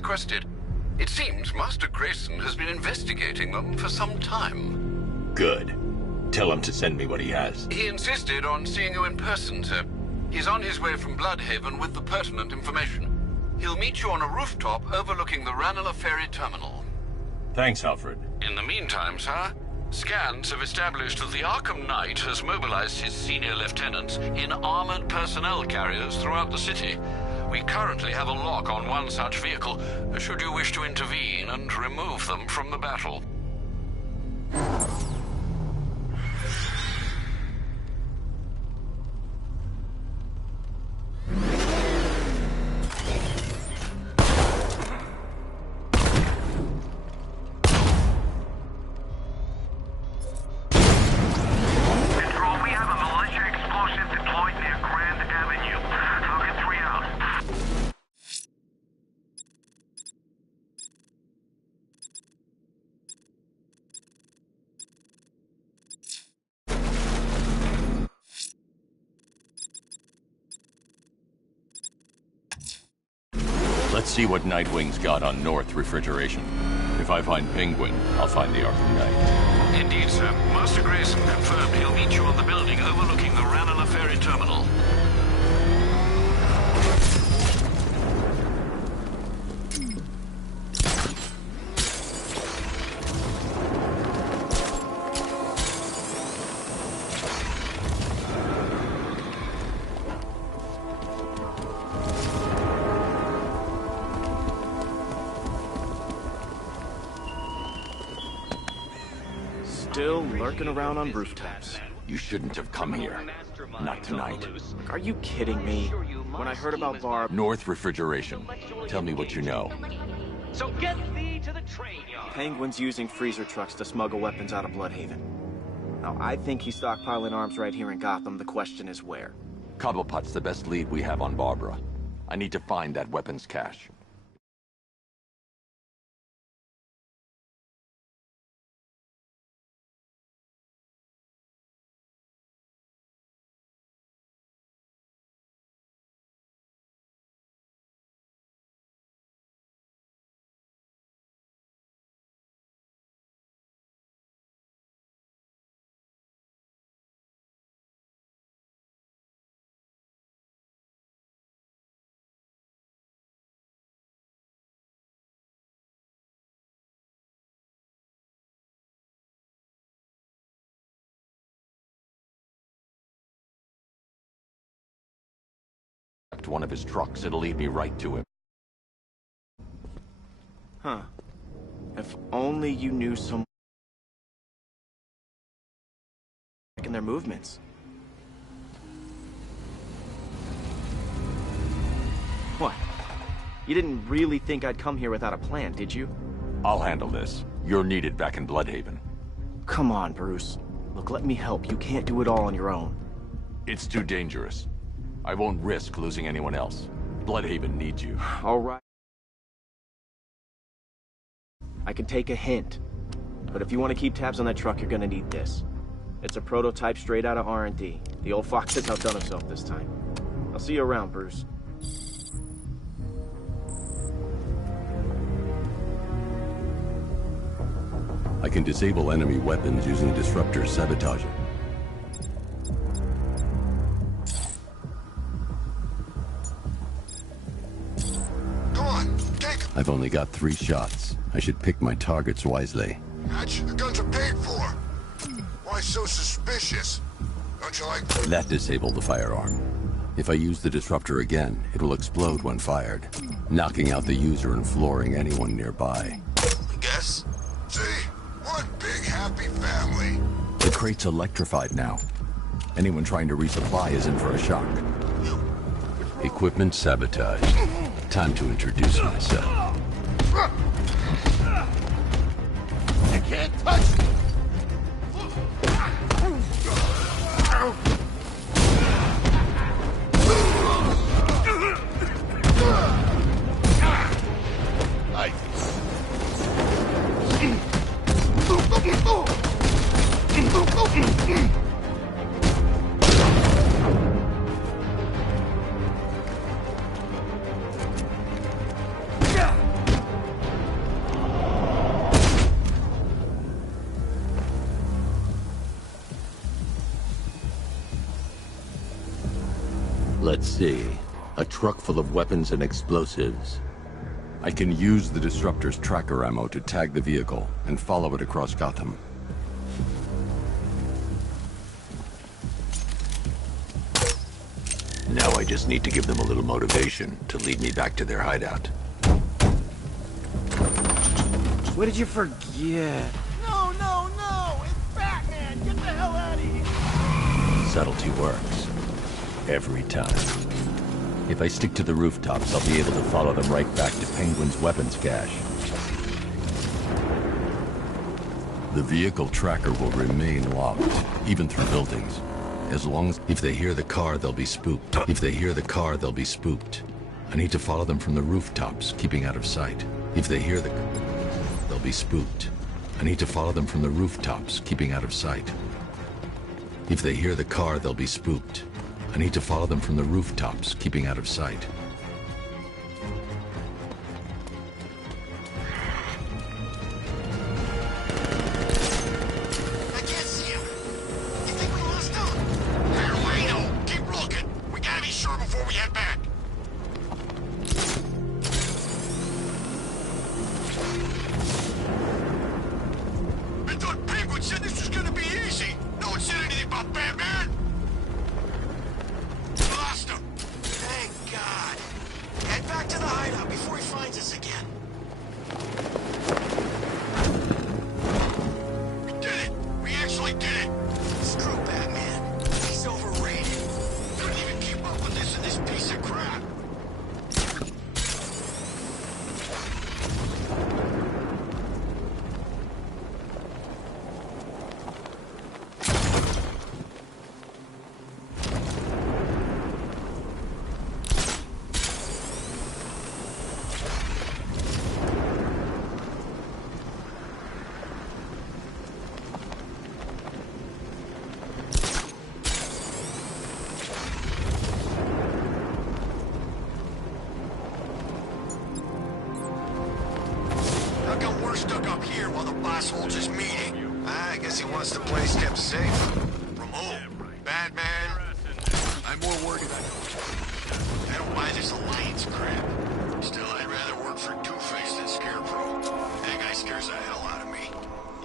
requested. It seems Master Grayson has been investigating them for some time. Good. Tell him to send me what he has. He insisted on seeing you in person, sir. He's on his way from Bloodhaven with the pertinent information. He'll meet you on a rooftop overlooking the Ranelagh Ferry Terminal. Thanks, Alfred. In the meantime, sir, scans have established that the Arkham Knight has mobilized his senior lieutenants in armored personnel carriers throughout the city. We currently have a lock on one such vehicle, should you wish to intervene and remove them from the battle. Let's see what Nightwing's got on North Refrigeration. If I find Penguin, I'll find the Arkham Knight. Indeed, sir. Master Grayson confirmed he'll meet you on the building overlooking the Ranelagh Ferry Terminal. Still lurking around on rooftops. You shouldn't have come here. Not tonight. Are you kidding me? When I heard about Barb... North Refrigeration. Tell me what you know. So get thee to the train yard. Penguin's using freezer trucks to smuggle weapons out of Bloodhaven. Now, I think he's stockpiling arms right here in Gotham. The question is where. Cobblepot's the best lead we have on Barbara. I need to find that weapons cache. One of his trucks, it'll lead me right to him. Huh. If only you knew some... in their movements. What? You didn't really think I'd come here without a plan, did you? I'll handle this. You're needed back in Bloodhaven. Come on, Bruce. Look, let me help. You can't do it all on your own. It's too dangerous. I won't risk losing anyone else. Bloodhaven needs you. All right. I can take a hint. But if you want to keep tabs on that truck, you're gonna need this. It's a prototype straight out of R&D. The old fox has outdone himself this time. I'll see you around, Bruce. I can disable enemy weapons using Disruptor's sabotager. I've only got 3 shots. I should pick my targets wisely. The guns are paid for. Why so suspicious? Don't you like... That disabled the firearm. If I use the disruptor again, it will explode when fired, knocking out the user and flooring anyone nearby. Guess? See? One big happy family. The crate's electrified now. Anyone trying to resupply is in for a shock. Equipment sabotaged. Time to introduce myself. You can't touch me! Let's see. A truck full of weapons and explosives. I can use the disruptor's tracker ammo to tag the vehicle and follow it across Gotham. Now I just need to give them a little motivation to lead me back to their hideout. What did you forget? No, no, no! It's Batman! Get the hell out of here! Subtlety works. Every time. If I stick to the rooftops, I'll be able to follow them right back to Penguin's weapons cache. The vehicle tracker will remain locked, even through buildings. As long as... If they hear the car, they'll be spooked. If they hear the car, they'll be spooked. I need to follow them from the rooftops, keeping out of sight. If they hear the... They'll be spooked. I need to follow them from the rooftops, keeping out of sight. If they hear the car, they'll be spooked. I need to follow them from the rooftops, keeping out of sight. I can't see him. You think we lost him? How do I know? Keep looking. We gotta be sure before we head back. I thought Penguin said this was gonna be easy. No one said anything about Batman. Lost him. Thank God. Head back to the hideout before he finds us again. We did it. We actually did it. Screw Batman. He's overrated. Couldn't even keep up with this in this piece of crap. How come we're stuck up here while the boss holds his meeting? I guess he wants the place kept safe. From whom? Batman? I'm more worried about... I don't buy this alliance crap. Still, I'd rather work for Two-Face than Scarecrow. That guy scares the hell out of me.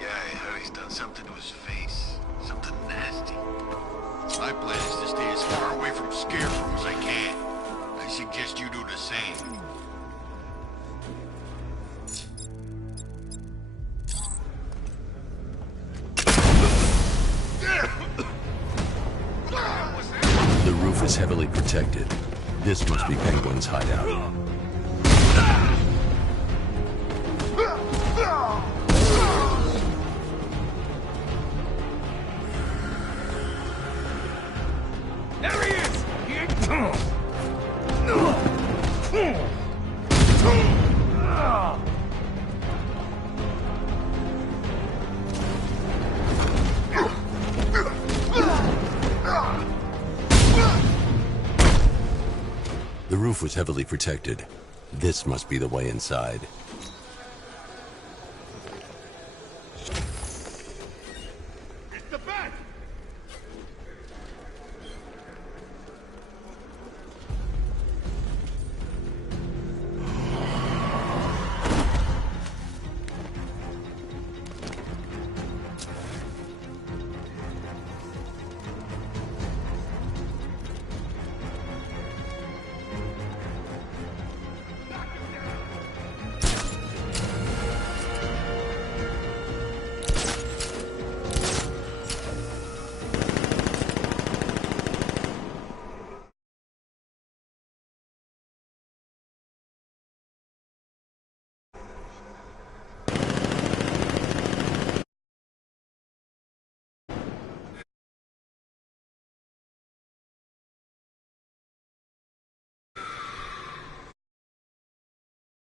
Yeah, I heard he's done something to his face. Something nasty. My plan is to stay as far away from Scarecrow as I can. I suggest you do the same. The roof is heavily protected. This must be Penguin's hideout. There he is! The roof was heavily protected. This must be the way inside.